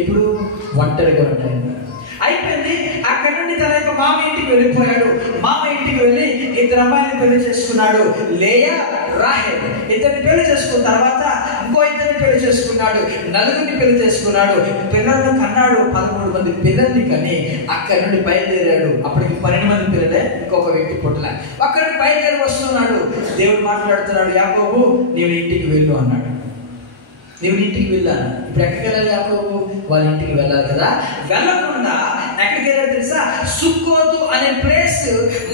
ఇప్పుడు ఒంటరిగా ఉంటాయి అయిపోయింది. అక్కడి నుండి తన యొక్క మామ ఇంటికి వెళ్ళిపోయాడు. మామ ఇంటికి వెళ్ళి ఇద్దరు అమ్మాయిని పెళ్లి చేసుకున్నాడు, లేయా, రాహేల్. ఇద్దరిని పెళ్లి చేసుకున్న తర్వాత ఇంకో ఇద్దరిని పెళ్లి చేసుకున్నాడు, నలుగురిని పెళ్లి చేసుకున్నాడు, పిల్లలను కన్నాడు. 13 మంది పిల్లల్ని కని అక్కడి నుండి బయలుదేరాడు. అప్పటికి 12 మంది పిల్లలే, ఇంకొక వ్యక్తి పుట్టలే. అక్కడి నుండి బయలుదేరి వస్తున్నాడు. దేవుడు మాట్లాడుతున్నాడు, యాకోబు నీవు ఇంటికి వెళ్ళు అన్నాడు. నీవు ఇంటికి వెళ్ళాను. ఇప్పుడు ఎక్కడికి వెళ్ళాలి యాకోబు? వాళ్ళ ఇంటికి వెళ్ళాలి కదా. వెళ్ళకుండా ఎక్కడికి వెళ్ళాలి తెలుసా? సుక్కోతు అనే ప్లేస్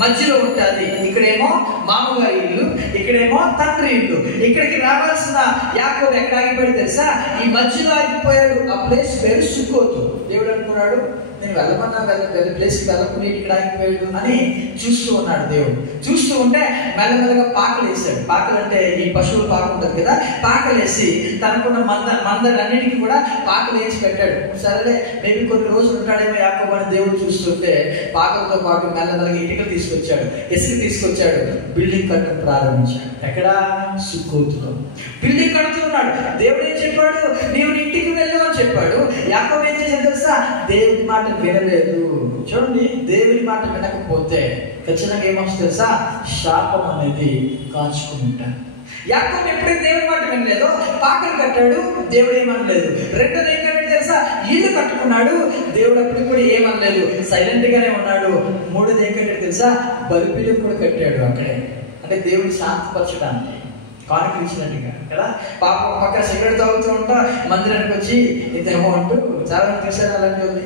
మధ్యలో ఉంటుంది. ఇక్కడేమో మామగారి ఇల్లు, ఇక్కడేమో తండ్రి ఇల్లు. ఇక్కడికి రావాల్సిన యాకోబు ఎక్కడ ఆగిపోయాడు తెలుసా? ఈ మధ్యలో ఆగిపోయాడు. ఆ ప్లేస్ పేరు సుక్కోతు. దేవుడు అనుకున్నాడు, నేను వెళ్ళమన్నా వెళ్ళ ప్లేస్కి వెళ్ళకుండా ఇక్కడ ఆగిపోయాడు అని చూస్తూ ఉన్నాడు. దేవుడు చూస్తూ ఉంటే మెల్లమెల్లగా పాకలు వేసాడు. పాకలు అంటే ఈ పశువులు పాక ఉంటుంది కదా, పాకలేసి తనకున్న మందలన్నిటికీ కూడా పాకలు వేసి పెట్టాడు. సరే మేబీ కొన్ని రోజులు ఉంటాడేమో యాకోబు అని దేవుడు చూస్తుంటే పాకలతో పాటు మెల్లమెల్లగా ఇటుకలు తీసుకొచ్చాడు, ఇసుక తీసుకొచ్చాడు, బిల్డింగ్ కట్టడం ప్రారంభించాడు. ఎక్కడ? సుక్కోతులో బిల్డింగ్ కడుతూ ఉన్నాడు. దేవుడు ఏం చెప్పాడు? నీవు ఇంటికి వెళ్ళు అని చెప్పాడు. యాకోబు ఏం చేశాడు తెలుసా? దేవుడి మాట వినలేదు. చూడండి, దేవుడి మాట వినకపోతే ఖచ్చితంగా ఏమొస్తుంది తెలుసా? శాపం అనేది కాచుకుని ఉంటాడు. యాకోబు ఎప్పుడైతే దేవుడి మాట వినలేదో పాకలు కట్టాడు, దేవుడు ఏమనలేదు. రెండోది ఏం కట్టాడు తెలుసా? ఇల్లు కట్టుకున్నాడు, దేవుడు అప్పుడు కూడా ఏమనలేదు, సైలెంట్ గానే ఉన్నాడు. మూడోది ఏం కట్టాడు తెలుసా? బలిపీఠం కూడా కట్టాడు అక్కడే. అంటే దేవుడిని శాంతిపరచడానికి, కానుకలు ఇచ్చినట్టుగా కదా. పాపం పక్కన సిగరెట్ తాగుతూ ఉంటా మందిరానికి వచ్చి ఇదేమో అంటూ చాలా చూసారు. అలాంటి ఉంది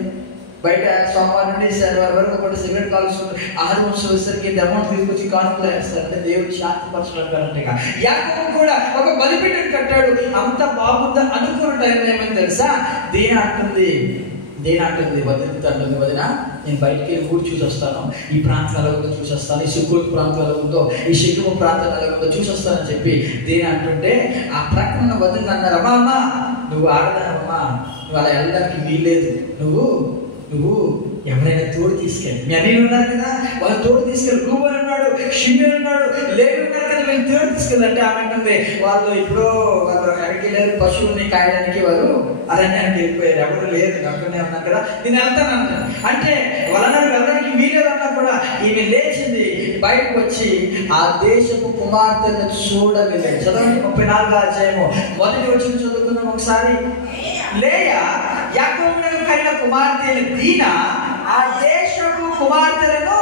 బయట సోమవారం నుండి శనివారం వరకు ఒకటి సిగరెట్ కాలుస్తుంటారు. 6 months వచ్చేసరికి అమౌంట్ తీసుకొచ్చి కానుకలు వేస్తారు. అంటే దేవుడు శాంతిపరచడానికి. యాకోబు కూడా ఒక బలిపీఠం కట్టాడు. అంత బాగుందా అనుకున్న టైంలో ఏమైంది తెలుసా? దేని అంటుంది వదిన వదిన నేను బయటికి వెళ్ళి ఊరు చూసి వస్తాను, ఈ ప్రాంతం ఎలా ఉందో చూసి వస్తాను, ఈ సుక్కోతు ప్రాంతం ఎలా ఉందో, ఈ షెకెము ప్రాంతం ఎలా ఉందో చూసి వస్తానని చెప్పి దేని అంటుంటే ఆ ప్రక్కన వదిన అన్నారు, అమ్మా నువ్వు ఆడదానమ్మా, నువ్వు అలా వెళ్ళడానికి వీల్లేదు, నువ్వు ఎవరైనా తోడు తీసుకెళ్ళి, మీ అన్నయ్య ఉన్నారు కదా వాళ్ళు తోడు తీసుకెళ్ళి, రూబన్ ఉన్నాడు, షిమ్యోను ఉన్నాడు, లేవి ఉన్నారు కదా వీళ్ళు తోడు తీసుకెళ్ళంటే ఆమె అంటుంది వాళ్ళు ఎక్కడికి వెళ్ళారు, పశువుల్ని కాయడానికి వాళ్ళు అరణ్యానికి వెళ్ళిపోయారు, ఎవరు లేదు అక్కడనే ఉన్నారు కదా, నేను వెళ్తాను అంటాను. అంటే వాళ్ళన్నారు వెళ్ళడానికి వీలేదన్నా కూడా ఈమె లేచింది, బయటకు వచ్చి ఆ దేశపు కుమార్తెను చూడలేదు. చదవండి 34వ అధ్యాయము మొదటి వచ్చిన చదువుకుందాం ఒకసారి. లేయా యాకోబు కన్న కుమార్తె దీనా ఆ దేశపు కుమార్తెలను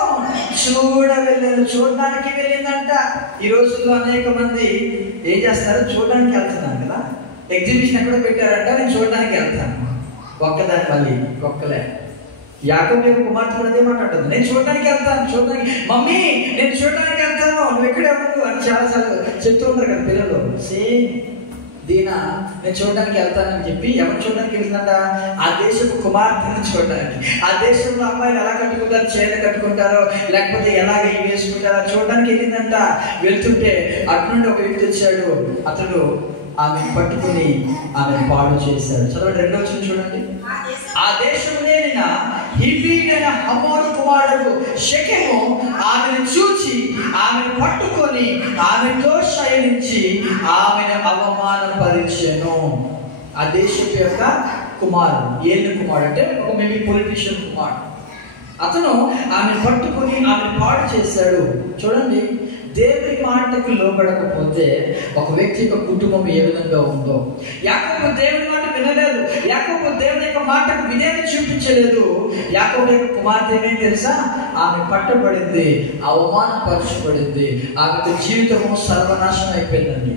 చూడడానికి వెళ్ళిందంట. ఈ రోజుల్లో అనేక మంది ఏం చేస్తారు? చూడడానికి వెళ్తున్నాను కదా, ఎగ్జిబిషన్ ఎక్కడ పెట్టారంట, నేను చూడడానికి వెళ్తాను. ఒక్కదాని మళ్ళీ ఒక్కలే. యాకోబు యొక్క కుమార్తె కూడా అదే మాట్లాడుతుంది, నేను చూడడానికి వెళ్తాను, చూడడానికి మమ్మీ నేను చూడడానికి వెళ్తాను, నువ్వు ఎక్కడే ఉండదు అని చాలాసార్లు చెప్తూ ఉంటారు కదా పిల్లలు. సేమ్ దీనా నేను చూడడానికి వెళ్తానని చెప్పి ఎవరు చూడడానికి వెళ్తుందంట? ఆ దేశపు కుమార్తెను చూడడానికి. ఆ దేశంలో అమ్మాయిలు ఎలా కట్టుకుంటారు, చీర కట్టుకుంటారో లేకపోతే ఎలాగ వేసుకుంటారో చూడడానికి వెళ్ళిందంట. వెళ్తుంటే అటు నుండి ఒక వ్యక్తి వచ్చాడు, అతడు ఆమె పట్టుకుని ఆమె పాడు చేశాడు. చదవండి 2వ వచనం చూడండి. ఆ దేశంలో హివ్వీయుడైన హమోరు కుమారుడు షెకెము ఆమెను చూచి ఆమెను పట్టుకొని ఆమెతో శయనించి ఆమెను అవమానపరిచెను. ఆ దేశపు యొక్క కుమారుడు, ఏలిన కుమారుడు అంటే ఒక మేబీ పొలిటీషియన్ కుమారుడు, అతను ఆమెను పట్టుకొని ఆమెను పాడు చేశాడు. చూడండి, దేవుని మాటకు లోబడకపోతే ఒక వ్యక్తి యొక్క కుటుంబం ఏ విధంగా ఉందో. యాకోబు దేవుని మాట వినలేదు, యాకోబు దేవుని యొక్క మాటకు విధేయత చూపించలేదు. యాకోబు యొక్క కుమార్తె ఏమేమి తెలుసా? ఆమె పట్టబడింది, అవమానపరచబడింది, ఆమె జీవితము సర్వనాశనం అయిపోయిందండి.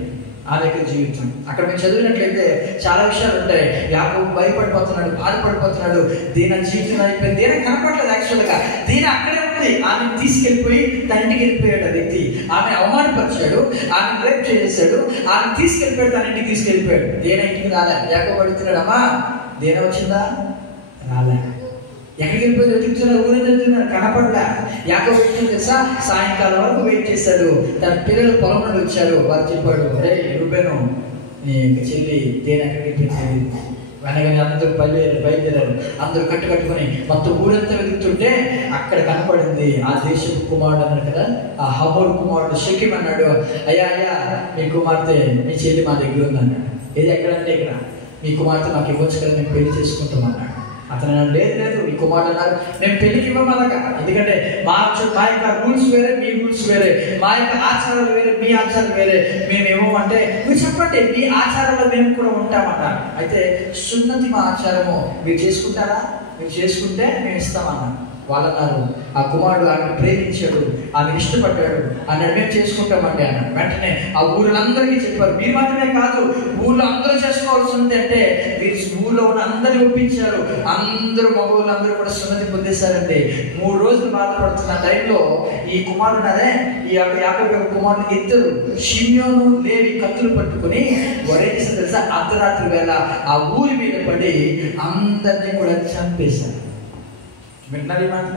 ఆమె యొక్క జీవితం అక్కడ మేము చదివినట్లయితే చాలా విషయాలు ఉంటాయి. యాకోబు భయపడిపోతున్నాడు, బాధపడిపోతున్నాడు, దీని జీవితం అయిపోయింది. దీని కనపడలేదు యాక్చువల్గా, దీని అక్కడే ఉంది. ఆమెను తీసుకెళ్ళిపోయి తన ఇంటికి వెళ్ళిపోయాడు ఆ వ్యక్తి. ఆమె అవమానపరిచాడు, ఆమె రేప్ చేసేసాడు, ఆమె తీసుకెళ్ళిపోయాడు, తన ఇంటికి తీసుకెళ్ళిపోయాడు. దేని ఇంటికి రాలే. యాకోబు అడుగుతున్నాడు, అమ్మా దేని వచ్చిందా? రాలే. ఎక్కడికి వెళ్ళిపోయి వెతుకుతున్నారు, ఊరే వెళ్తున్నారు, కనపడలే. యాకోబు ఏం తెలుసా? సాయంకాలం వరకు వెయిట్ చేశాడు. తన పిల్లలు పొలం నుండి వచ్చారు, వారు చెప్పాడు, రే రూబేను నీ చెల్లి దేని ఎక్కడికి వెళ్ళిపోయింది, వెనకని అందరూ బయలుదేరారు. అందరూ కట్టుకొని మొత్తం ఊరంతా వెతుకుతుంటే అక్కడ కనపడింది ఆ దేశపు కుమారుడు అన్నాడు కదా, ఆ హమోరు కుమారుడు షెకెం అన్నాడు, అయ్యా మీ కుమార్తె మీ చెల్లి మా దగ్గర ఉందన్నాడు. ఏది ఎక్కడంటే ఇక్కడ, మీ కుమార్తె మాకు ఇవ్వచ్చు కదా, మేము పెళ్లి చేసుకుంటాం అన్నాడు. అతను అన్నాడు, లేదు ఈ కుమారుడు అన్నారు, మేము పెళ్లికి ఇవ్వమలక, ఎందుకంటే మా యొక్క రూల్స్ వేరే, మీ రూల్స్ వేరే, మా యొక్క ఆచారాలు వేరే, మీ ఆచారాలు వేరే, మేము ఇవ్వమంటే మీరు చెప్పండి, మీ ఆచారంలో మేము కూడా ఉంటామన్నారు. అయితే సున్నతి మా ఆచారము, మీరు చేసుకుంటారా, మీరు చేసుకుంటే మేము ఇస్తామన్నారు. వాళ్ళు అన్నారు, ఆ కుమారుడు ఆమెను ప్రేమించాడు, ఆమెను ఇష్టపడ్డాడు అన్నాడు, మేము చేసుకుంటామండి అన్నాడు. వెంటనే ఆ ఊళ్ళందరికీ చెప్పారు, మీరు మాత్రమే కాదు ఊళ్ళో అందరూ చేసుకోవాల్సి ఉంది అంటే వీరు ఊళ్ళో ఉన్న అందరినీ ఒప్పించారు. అందరూ మగవాళ్ళు అందరూ కూడా సున్నతి పొందేశారండి. 3 రోజులు బాధపడుతున్న టైంలో ఈ కుమారుడు ఈ యాకోబు యొక్క కుమారుడు ఇద్దరు షిమ్యోను లేవి కత్తులు పట్టుకుని వారేం చేశారు తెలుసా, అర్ధరాత్రి వేళ ఆ ఊరి మీద పడి అందరినీ కూడా చంపేశారు. విన్నారీ మాట?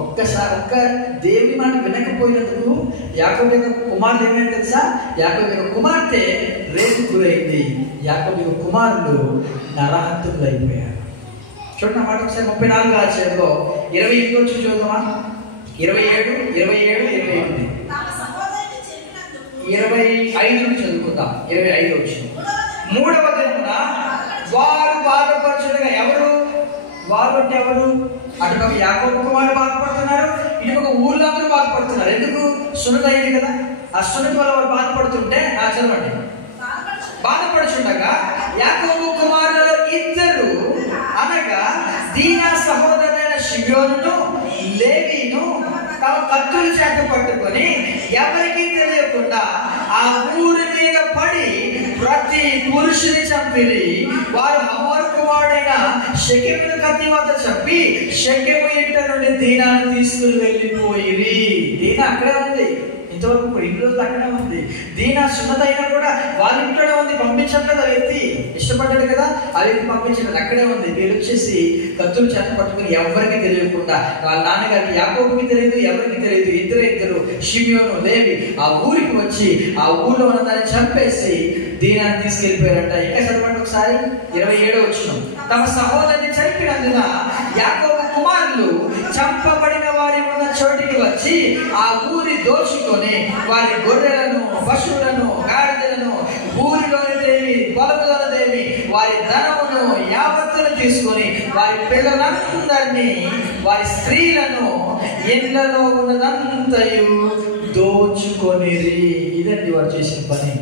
ఒక్క దేవుని మాట వినకపోయినందుకు యాకోబు యొక్క కుమారుడు ఏమైంది తెలుసా, యాకోబు యొక్క కుమార్తె రేపు గురైంది. యాకోబు యొక్క కుమారులు నరహంతకులు అయిపోయారు. చూడండి మాట ఒకసారి 34వ అధ్యాయంలో 28 వచ్చి చూద్దామా, 27, 28 25 చదువుకుందాం. 25 వచ్చి, 3వ దినమున వారు బాధపరచుడుగా, ఎవరు వారు అంటే ఎవరు, అటు ఒక యాకోబు కుమారులు బాధపడుతున్నారు, ఇటు ఒక ఊళ్ళో అందరూ బాధపడుతున్నారు. ఎందుకు, సున్నతి అయింది కదా, ఆ సున్నతి వల్ల వారు బాధపడుతుంటే చదవండి, బాధపడుచుండగా యాకోబు కుమారులు ఇద్దరు అనగా దీనా సహోదరుడైన షిమ్యోనును లేవీను తమ కత్తులు చేత పట్టుకొని ఎవరికి తెలియకుండా ఆ ఊరి మీద పడి ప్రతి పురుషుని చంపిరి. వారు హమోరు కుమారుడైన షెకెమును కత్తి వద్ద చంపి షెకెము ఇంట నుండి దీనాన్ని తీసుకుని వెళ్ళిపోయిరి. దీనా అక్కడే ఉంది, ఇంతవరకు 2 రోజులు అక్కడే ఉంది. దీనా సున్నత అయినా కూడా వాళ్ళ ఇంట్లోనే ఉంది, పంపించట్లేదు. ఆ వ్యక్తి ఇష్టపడ్డాడు కదా, ఆ వ్యక్తి పంపించలేదు, అక్కడే ఉంది. వీళ్ళు వచ్చేసి కత్తులు చేత పట్టుకుని ఎవరికి తెలియకుండా, వాళ్ళ నాన్నగారికి యాకోబుకి తెలియదు, ఎవరికి తెలియదు, ఇద్దరు షిమ్యోను లేవి ఆ ఊరికి వచ్చి ఆ ఊళ్ళో ఉన్నదాన్ని చంపేసి దీనాన్ని తీసుకెళ్లిపోయారంట. ఇంకా చదవండి ఒకసారి 27వ వచనం. తమ సహోదరుని చంపినందున యాకోబు కుమారులు చంపబడిన వారి ఉన్న చోటికి వచ్చి ఆ ఊరి దోచుకొని వారి గొర్రెలను, పశువులను, గాడిదలను, ఊరిలోనిదేమి పొలములోనిదేమి వారి ధనమును యావత్తును తీసుకొని వారి పిల్లలందరినీ, వారి స్త్రీలను, ఇళ్లలో ఉన్నదంతయు దోచుకొనిరి. ఇదండి వారు చేసిన పని.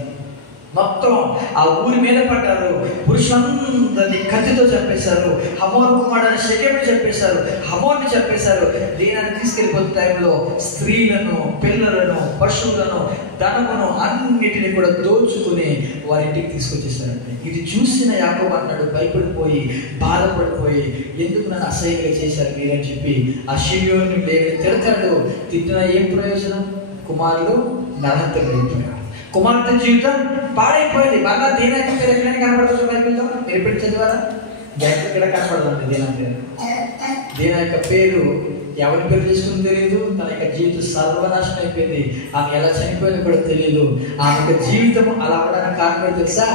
మొత్తం ఆ ఊరి మీద పడ్డారు, పురుషులందరినీ కత్తితో చంపేశారు. హమోరు కుమారుడైన షెకెమును చంపేశారు, హమోరుని చంపేశారు. దీనాన్ని తీసుకెళ్లిపోతున్న టైంలో స్త్రీలను, పిల్లలను, పశువులను, ధనమును అన్నిటిని కూడా దోచుకుని వారి ఇంటికి తీసుకొచ్చేసారండి. ఇది చూసిన యాకోబు అన్నాడు, భయపడిపోయి బాధపడిపోయి, ఎందుకు నన్ను అసహ్యంగా చేశారు మీరని చెప్పి ఆ షిమ్యోనుని లేవిని తిడతాడు. తిట్టిన ఏం ప్రయోజనం, కుమారుడు నరహంతకులైపోయారు. కుమార్తె జీవితం పాడైపోయింది. మళ్ళా దీనా యొక్క పేరు ఎక్కడైనా కనపడుతుంది బైబిల్లో? మీరు పెట్టి చదివారా? ఎక్కడ కనపడదండి దీనా పేరు. దీనా యొక్క పేరు ఎవరి పేరు తీసుకుని తెలియదు. తన యొక్క జీవితం సర్వనాశనం అయిపోయింది. ఆమె ఎలా చనిపోయింది కూడా తెలియదు. ఆమె యొక్క జీవితం అలా అవడానికి కారణం తెలుసా,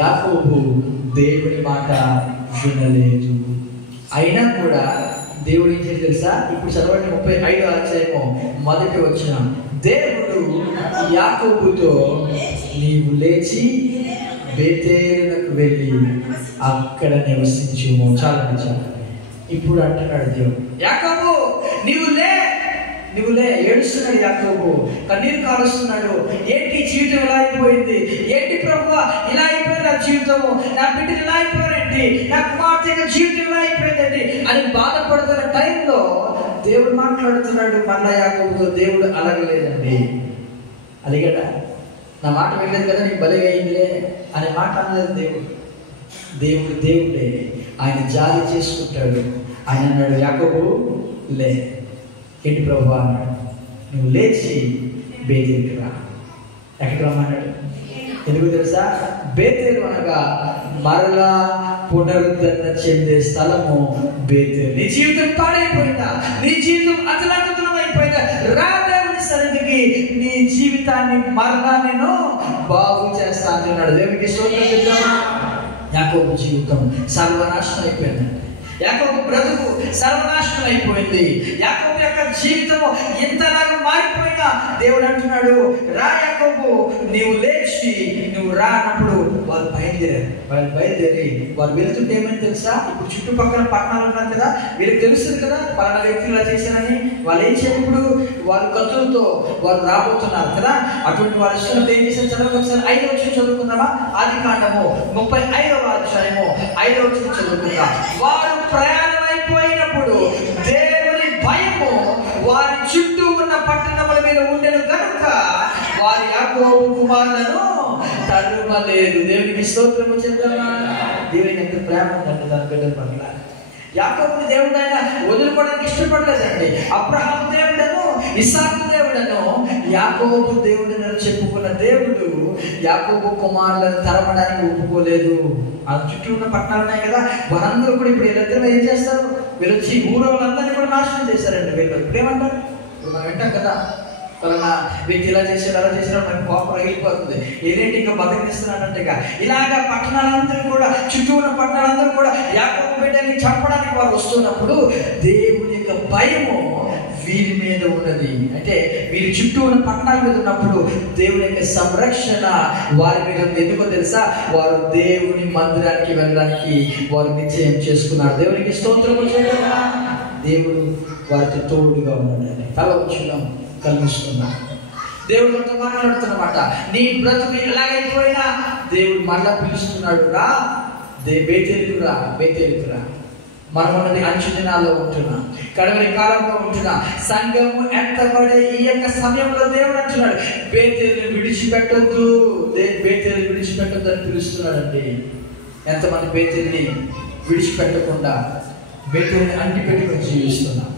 యాకోబు దేవుడి మాట వినలేదు. అయినా కూడా దేవుడు ఏం చేసి తెలుసా, ఇప్పుడు చదవండి 35వ అధ్యాయము 1వ వచనం. దేవుడు యాకోబుతో నీవు లేచి బేతేలునకు వెళ్ళి అక్కడ నివసించుము. చాలు. ఇప్పుడు అంటున్నాడు దేవుడు, యాకోబు నీవు లే. ఏడుస్తున్నాడు యాకోబు, కన్నీరు కారుస్తున్నాడు. ఏంటి జీవితం ఇలా అయిపోయింది, ఏంటి ప్రభువా ఇలా అయిపోయింది నా జీవితము, నా బిడ్డలు ఇలా అయిపోయారండి, నా కుమార్తె జీవితం ఇలా అయిపోయిందండి అని బాధపడుతున్న టైంలో దేవుడు మాట్లాడుతున్నాడు మళ్ళా యాకోబుతో. దేవుడు అలగలేదండి. అలిగడా, నా మాట వెళ్ళలేదు కదా, నీకు బలిగా అయిందిలే అనే మాట అనలేదు దేవుడు. దేవుడే ఆయన జాలి చేసుకుంటాడు. ఆయన అన్నాడు, యాకోబు లే. ఏంటి ప్రభువా అన్నాడు, నువ్వు లేచి బేతేలుకి రా. ఎక్కడికి రమ్మన్నాడు? ఎందుకు తెలుసా, బేతేలు అనగా మరలా పునరుద్ధరణ చెందే స్థలము బేతేలు. నీ జీవితం పాడైపోయిందా, నీ జీవితం అతలాకుతలం అయిపోయిందా, రా దేవుని సన్నిధికి, నీ జీవితాన్ని మరలా నేను బాగు చేస్తాను అన్నాడు. దేవునికి స్తోత్రం చెప్తామా? యాకోబు జీవితం సర్వనాశనం అయిపోయిందండి. యాకోబు బ్రతుకు సర్వనాశనం అయిపోయింది. యాకోబు యొక్క జీవితము ఇంతలాగా మారిపోయినా దేవుడు అంటున్నాడు, రా యాకోబు, నీవు లేచి నువ్వు రా అన్నప్పుడు వారు బయలుదేరి వారు వెళ్తుంటే ఏమని తెలుసా? ఇప్పుడు చుట్టుపక్కల పట్టణాలు ఉన్నారు కదా, వీళ్ళకి తెలుస్తుంది కదా పలానా వ్యక్తులు ఇలా చేశారని. వాళ్ళు ఏం చేయప్పుడు వాళ్ళు కత్తులతో వారు రాబోతున్నారు కదా. అటువంటి వారి ఇష్టంతో ఏం చేశారు చదవండి ఒకసారి. 5వ వచనం చదువుకుందామా? ఆదికాండము 35వ అధ్యాయము 5వ వచనం చదువుకుందాం. వారు ప్రయాణం అయిపోయినప్పుడు దేవుని భయము వారి చుట్టూ ఉన్న పట్టణముల మీద ఉండెను కనుక వారి యాకోబు కుమారులను తరుమలేదు. దేవునికి స్తోత్రము చెప్తామా? దేవుని ఎంత ప్రేమ ఉందంటే దాని బిడ్డల పట్ల. యాకోబుని దేవుడు ఆయన వదులుకోవడానికి ఇష్టపడలేదండి. అబ్రహాము దేవుడను, ఇస్సాకు దేవుడను, యాకోబు దేవుడను చెప్పుకున్న దేవుడు యాకోబు కుమారులను తరమడానికి ఒప్పుకోలేదు. ఆ చుట్టూ ఉన్న పట్టణాలు ఉన్నాయి కదా, వారందరూ కూడా ఇప్పుడు వీళ్ళిద్దరూ ఏం చేస్తారు? వీళ్ళు వచ్చి ఊరు వాళ్ళందరినీ కూడా నాశనం చేశారండి. వీళ్ళు ఇప్పుడు ఏమంటారు? ఇప్పుడు మనం వింటాం కదా, పలానా వ్యక్తి ఇలా చేశాడు అలా చేశాడు, మనకి కోపం రగిలిపోతుంది. ఏదేంటి ఇంకా బతికిస్తున్నానంటేగా ఇలాగా పట్టణాలందరూ కూడా, చుట్టూ ఉన్న పట్టణాలందరూ కూడా యాకోబు బిడ్డని చంపడానికి వారు వస్తున్నప్పుడు దేవుని యొక్క భయము వీరి మీద ఉన్నది. అంటే వీరి చుట్టూ ఉన్న పట్టణాల మీద ఉన్నప్పుడు దేవుని యొక్క సంరక్షణ వారి మీద ఎందుకో తెలుసా? వారు దేవుని మందిరానికి వెళ్ళడానికి వారు నిశ్చయం చేసుకున్నారు. దేవునికి స్తోత్రము చేయాలా? దేవుడు వారితో తోడుగా ఉన్నాడు. తల వచ్చిన కలుసుకున్నాం. దేవుడు మనతో మాట్లాడుతున్నమాట. నీ బ్రతుకు ఎలాగైపోయినా దేవుడు మళ్ళా పిలుస్తున్నాడు, రా బేతేలుకురా, బేతేలుకురా. మనం ఉన్నది అంచు దినాల్లో ఉంటున్నాం, కడవరి కాలంలో ఉంటున్నాం. సంఘము ఎంతబడే ఈ యొక్క సమయంలో దేవుడు అంటున్నాడు, బేతేలుని విడిచిపెట్టొద్దు, బేతేలు విడిచిపెట్టొద్దు అని పిలుస్తున్నాడండి. ఎంతమంది బేతేలుని విడిచిపెట్టకుండా బేతేలుని అంటి పెట్టుకొని జీవిస్తున్నాం.